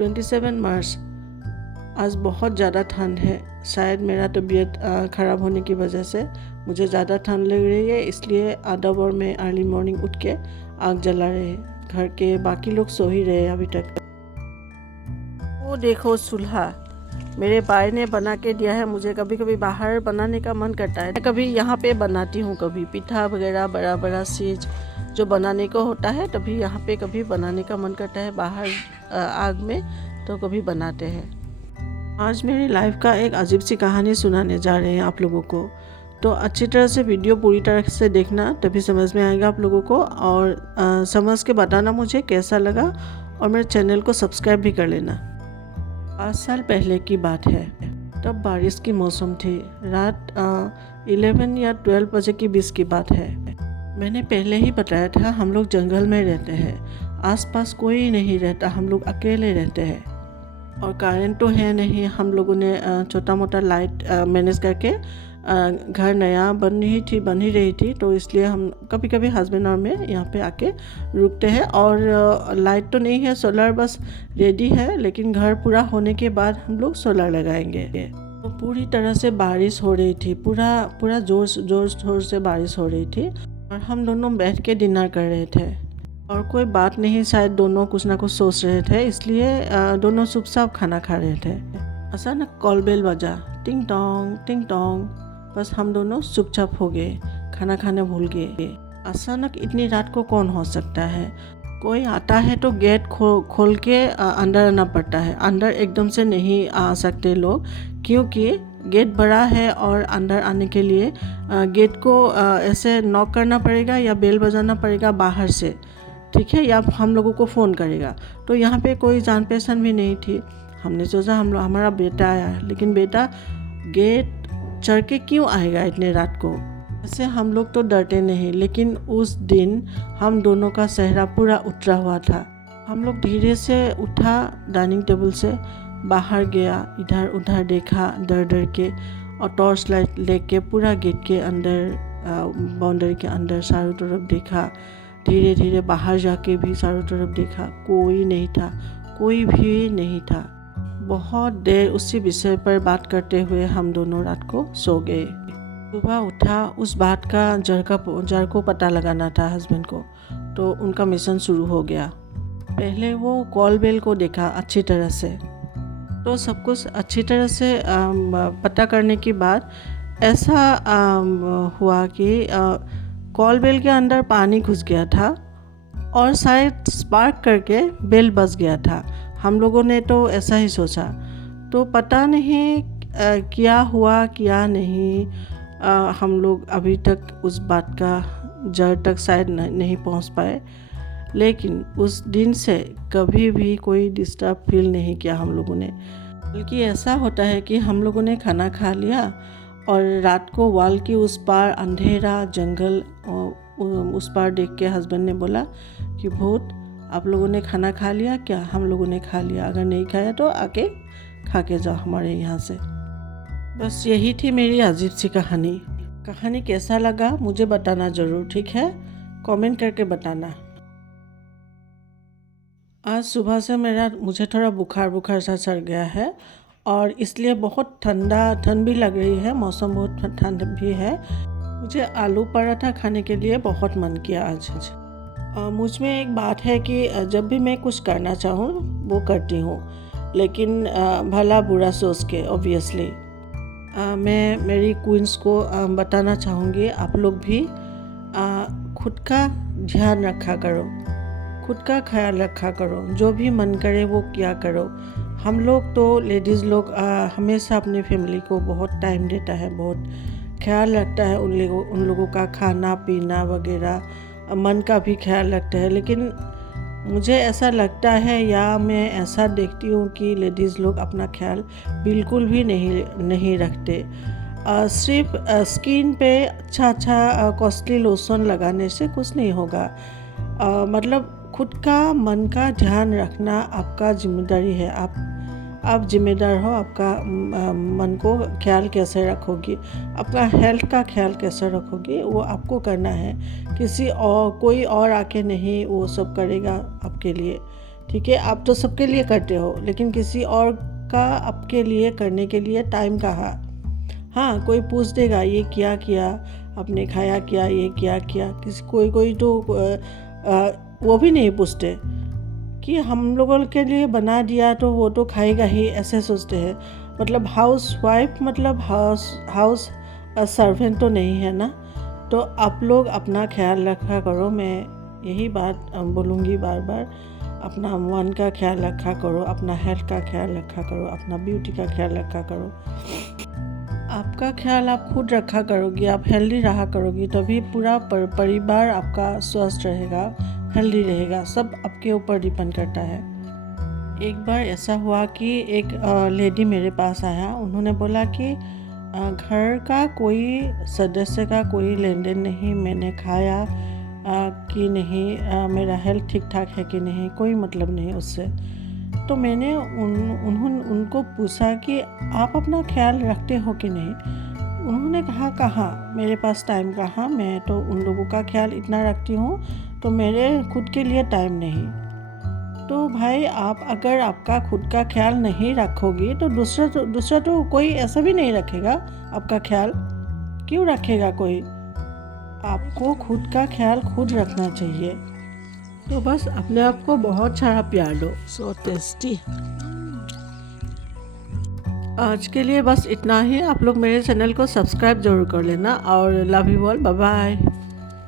27 मार्च। आज बहुत ज़्यादा ठंड है। शायद मेरा तबीयत ख़राब होने की वजह से मुझे ज़्यादा ठंड लग रही है, इसलिए आधा बार में अर्ली मॉर्निंग उठ के आग जला रहे हैं। घर के बाकी लोग सो ही रहे हैं अभी तक। वो देखो चूल्हा मेरे भाई ने बना के दिया है मुझे। कभी कभी बाहर बनाने का मन करता है, कभी यहाँ पे बनाती हूँ। कभी पिठा वगैरह बड़ा बड़ा चीज जो बनाने को होता है तभी यहाँ पे कभी बनाने का मन करता है बाहर आग में, तो कभी बनाते हैं। आज मेरी लाइफ का एक अजीब सी कहानी सुनाने जा रहे हैं आप लोगों को, तो अच्छी तरह से वीडियो पूरी तरह से देखना, तभी समझ में आएगा आप लोगों को। और समझ के बताना मुझे कैसा लगा, और मेरे चैनल को सब्सक्राइब भी कर लेना। 5 साल पहले की बात है, तब बारिश की मौसम थी। रात 11 या 12 बजे की 20 की बात है। मैंने पहले ही बताया था हम लोग जंगल में रहते हैं, आसपास कोई नहीं रहता, हम लोग अकेले रहते हैं और करेंट तो है नहीं। हम लोगों ने छोटा मोटा लाइट मैनेज करके, घर नया बन ही रही थी, तो इसलिए हम कभी कभी हस्बैंड और मैं यहाँ पे आके रुकते हैं। और लाइट तो नहीं है, सोलर बस रेडी है, लेकिन घर पूरा होने के बाद हम लोग सोलर लगाएंगे। तो पूरी तरह से बारिश हो रही थी, पूरा जोर शोर से बारिश हो रही थी, और हम दोनों बैठ के डिनर कर रहे थे और कोई बात नहीं, शायद दोनों कुछ ना कुछ सोच रहे थे, इसलिए दोनों चुपचाप खाना खा रहे थे। अचानक कॉल बेल बजा, टिंग टोंग। बस हम दोनों चुपचाप हो गए, खाना खाने भूल गए। अचानक इतनी रात को कौन हो सकता है? कोई आता है तो गेट खोल के अंदर आना पड़ता है। अंदर एकदम से नहीं आ सकते लोग, क्योंकि गेट बड़ा है और अंदर आने के लिए गेट को ऐसे नॉक करना पड़ेगा या बेल बजाना पड़ेगा बाहर से, ठीक है, या हम लोगों को फ़ोन करेगा। तो यहाँ पे कोई जान पहचान भी नहीं थी। हमने सोचा हमारा बेटा आया, लेकिन बेटा गेट चढ़ के क्यों आएगा इतने रात को? ऐसे हम लोग तो डरते नहीं, लेकिन उस दिन हम दोनों का चेहरा पूरा उतरा हुआ था। हम लोग धीरे से उठा, डाइनिंग टेबल से बाहर गया, इधर उधर देखा डर के, और टॉर्च लाइट लेके पूरा गेट के अंदर, बाउंड्री के अंदर चारों तरफ देखा। धीरे धीरे बाहर जाके भी चारों तरफ देखा, कोई नहीं था, कोई भी नहीं था। बहुत देर उसी विषय पर बात करते हुए हम दोनों रात को सो गए। सुबह उठा, उस बात का जड़ को पता लगाना था हस्बैंड को, तो उनका मिशन शुरू हो गया। पहले वो कॉल बेल को देखा अच्छी तरह से, तो सब कुछ अच्छी तरह से पता करने के बाद ऐसा हुआ कि कॉल बेल के अंदर पानी घुस गया था और शायद स्पार्क करके बेल बज गया था। हम लोगों ने तो ऐसा ही सोचा, तो पता नहीं क्या हुआ क्या नहीं। हम लोग अभी तक उस बात का जड़ तक शायद नहीं पहुंच पाए, लेकिन उस दिन से कभी भी कोई डिस्टर्ब फील नहीं किया हम लोगों ने। बल्कि ऐसा होता है कि हम लोगों ने खाना खा लिया और रात को वॉल की उस पार अंधेरा जंगल, उस पार देख के हस्बैंड ने बोला कि भूत, आप लोगों ने खाना खा लिया क्या? हम लोगों ने खा लिया, अगर नहीं खाया तो आके खा के जाओ हमारे यहाँ से। बस यही थी मेरी अजीब सी कहानी कैसा लगा मुझे बताना ज़रूर, ठीक है? कमेंट करके बताना। आज सुबह से मुझे थोड़ा बुखार सा चढ़ गया है, और इसलिए बहुत ठंड भी लग रही है, मौसम बहुत ठंड भी है। मुझे आलू पराठा खाने के लिए बहुत मन किया आज। मुझ में एक बात है कि जब भी मैं कुछ करना चाहूँ वो करती हूँ, लेकिन भला बुरा सोच के, ऑब्वियसली। मैं मेरी क्वींस को बताना चाहूँगी, आप लोग भी खुद का ध्यान रखा करो, खुद का ख्याल रखा करो, जो भी मन करे वो किया करो। हम लोग तो लेडीज़ लोग हमेशा अपनी फैमिली को बहुत टाइम देता है, बहुत ख्याल रखता है उन लोगों का खाना पीना वगैरह, मन का भी ख्याल रखता है। लेकिन मुझे ऐसा लगता है, या मैं ऐसा देखती हूँ कि लेडीज़ लोग अपना ख्याल बिल्कुल भी नहीं रखते। सिर्फ स्किन पे अच्छा कॉस्टली लोशन लगाने से कुछ नहीं होगा। मतलब खुद का मन का ध्यान रखना आपका जिम्मेदारी है। आप जिम्मेदार हो, आपका मन को ख्याल कैसे रखोगी, अपना हेल्थ का ख्याल कैसे रखोगी, वो आपको करना है। कोई और आके नहीं वो सब करेगा आपके लिए, ठीक है, आप तो सबके लिए करते हो, लेकिन किसी और का आपके लिए करने के लिए टाइम कहाँ? हाँ, कोई पूछ देगा ये क्या किया आपने, खाया क्या, ये क्या किया। किसी कोई तो वो भी नहीं पूछते कि हम लोगों के लिए बना दिया तो वो तो खाएगा ही, ऐसे सोचते हैं। मतलब हाउस वाइफ मतलब हाउस सर्वेंट तो नहीं है ना। तो आप लोग अपना ख्याल रखा करो। मैं यही बात बोलूँगी बार बार, अपना मन का ख्याल रखा करो, अपना हेल्थ का ख्याल रखा करो, अपना ब्यूटी का ख्याल रखा करो। आपका ख्याल आप खुद रखा करोगी, आप हेल्दी रहा करोगी, तभी पूरा परिवार आपका स्वस्थ रहेगा, हेल्दी रहेगा। सब आपके ऊपर डिपेंड करता है। एक बार ऐसा हुआ कि एक लेडी मेरे पास आया, उन्होंने बोला कि घर का कोई सदस्य का कोई लेन देन नहीं, मैंने खाया कि नहीं, मेरा हेल्थ ठीक ठाक है कि नहीं, कोई मतलब नहीं उससे। तो मैंने उनको पूछा कि आप अपना ख्याल रखते हो कि नहीं। उन्होंने कहा कहाँ, मेरे पास टाइम कहाँ, मैं तो उन लोगों का ख्याल इतना रखती हूँ तो मेरे खुद के लिए टाइम नहीं। तो भाई आप अगर आपका खुद का ख्याल नहीं रखोगी तो दूसरा तो कोई ऐसा भी नहीं रखेगा आपका ख्याल। क्यों रखेगा कोई? आपको खुद का ख्याल खुद रखना चाहिए। तो बस अपने आप को बहुत सारा प्यार दो। So tasty. आज के लिए बस इतना ही। आप लोग मेरे चैनल को सब्सक्राइब जरूर कर लेना और love you all, bye bye.